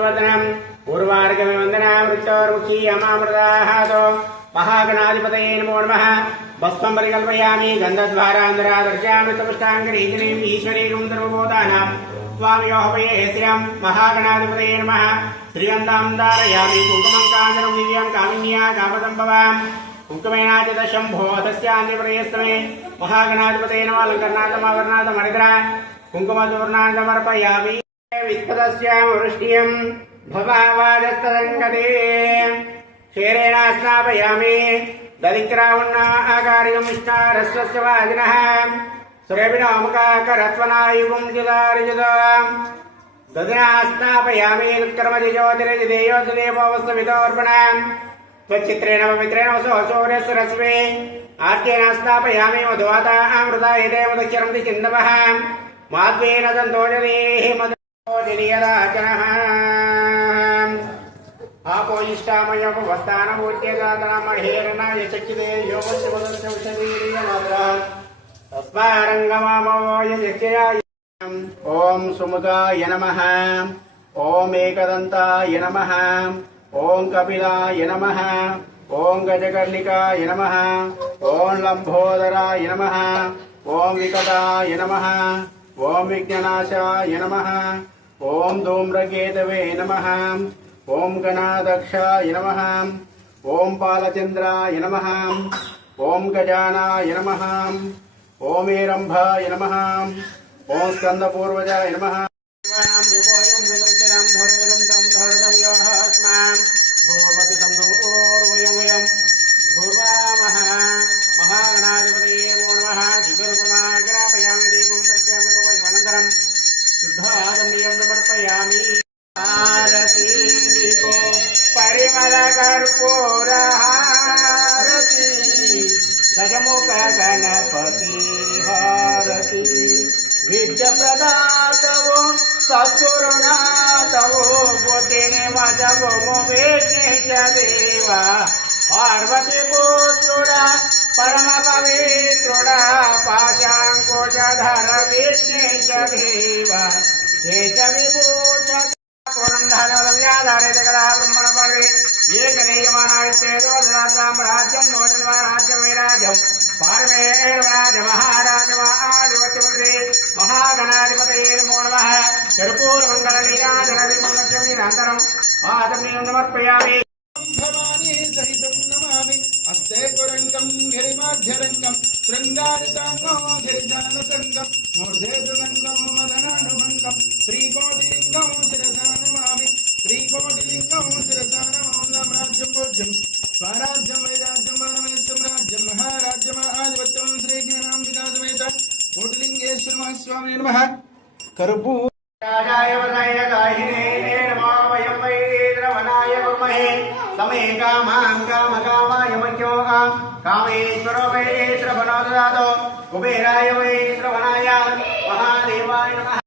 वीर्यवर्धनम् पूर्वार्घ्यवन्दनामृतोर्मुखी अमामृताहातो महागणाधिपतये नमो नमः। भस्मं परिकल्पयामि गन्धद्वारान्दरादर्शयामि तपुष्टाङ्गरीजनीम् ईश्वरीकं सर्वभूतानाम् स्वामियोहपये श्रियं महागणाधिपतये नमः। श्रीगन्धां धारयामि कुङ्कुमं काञ्चनं दिव्यं कामिन्या कामदम्भवाम् कुङ्कुमेनाचित शम्भो तस्यान्यप्रयस्तमे महागणाधिपतये नमः। अलङ्करणार्थमाभरणार्थमणिधरा कुङ्कुमचूर्णान्तमर्पयामि वित्पदस्यामवृष्टियं भवावादस्तदङ्गते क्षेरेण स्नापयामि दधिक्रावण्णाकार्यमिष्टारस्वस्य वाजिनः सुरेभिनोमुखाकरत्वनायुगं जिदारिजिद दधिना स्नापयामि उत्कर्मजिज्योतिरजिदेयोतिदेवोऽवस्तुवितोऽर्पणम् त्वच्चित्रेण पवित्रेण वसोऽसौर्यसुरस्वे आर्त्येन स्नापयामि मधुवाता अमृता यदे मधुचरन्ति चिन्दवः माध्वेन दन्तोजनेः मधुजनीयदाचनः आपोयिष्टामयोपवस्थानमूर्त्यदातनामहेरणाय चक्षिते योगस्यवदर्शौषधीर्यमात्रः तस्मारङ्गमामोय यक्षयाय ॐ सुमुखाय नमः। ॐ एकदन्ताय नमः। ॐ कपिलाय नमः। ॐ गजकर्णिकाय नमः। ॐ लम्बोदराय नमः। ॐ विकटाय नमः। ॐ विघ्ननाशाय नमः। ॐ धूम्रकेतवे नमः। ॐ गणाध्यक्षाय नमः। ॐ पालचन्द्राय नमः। ॐ गजानाय नमः। ॐ हेरम्भाय नमः। ॐ स्कन्दपूर्वजाय नमः। महागणाधिपतये नमो नमः। दिव्यरूपमाग्रापयामि देवं दर्शयामि शुद्धादम्यं समर्पयामि आरतीको परिमलकर्पूरहारति गजमुख गणपति हारति विद्यप्रदातवो सत्कुरुनाथवो बुद्धिने मजगो मोवेशेष देवा पार्वती पुत्रुडा परम पवित्रुडा पाशाङ्कुशधर विष्णेश देवा शेष विभूष पूर्णधारे जगदा ब्रह्मण पर्वे राज्यं नोजन्वाराज्यं पारमेर्वराज महाराज महाधिपति महागणाधिपतये नमो नमः। कर्पूरमङ्गल नीराजनदिमङ्गलक्ष्मीनान्तरम् आदम्यं समर्पयामि। सहितं नमामि हस्ते कुरङ्गं गिरिमाध्यरङ्गं शृङ्गारिताङ्गो गिरिजानसङ्गं मूर्धे दुरङ्गं मदनानुभङ्गं श्रीकोटिलिङ्गं शिरसा नमामि श्रीकोटिलिङ्गं शिरसा नमो राज्यं पूज्यं स्वराज्यं वैराज्यं वरमेश्वं राज्यं महाराज्यं आधिपत्यं श्रीज्ञानां विकासमेत कोटिलिङ्गेश्वर स्वामी नमः। कर्पूर राजाय वराय गाहिने नमो वयं वै द्रवणाय कुर्महे समे कामां कामकामाय मह्यो कामेश्वरो वै द्रवणो ददातु कुबेराय वै द्रवणाय महादेवाय नमः।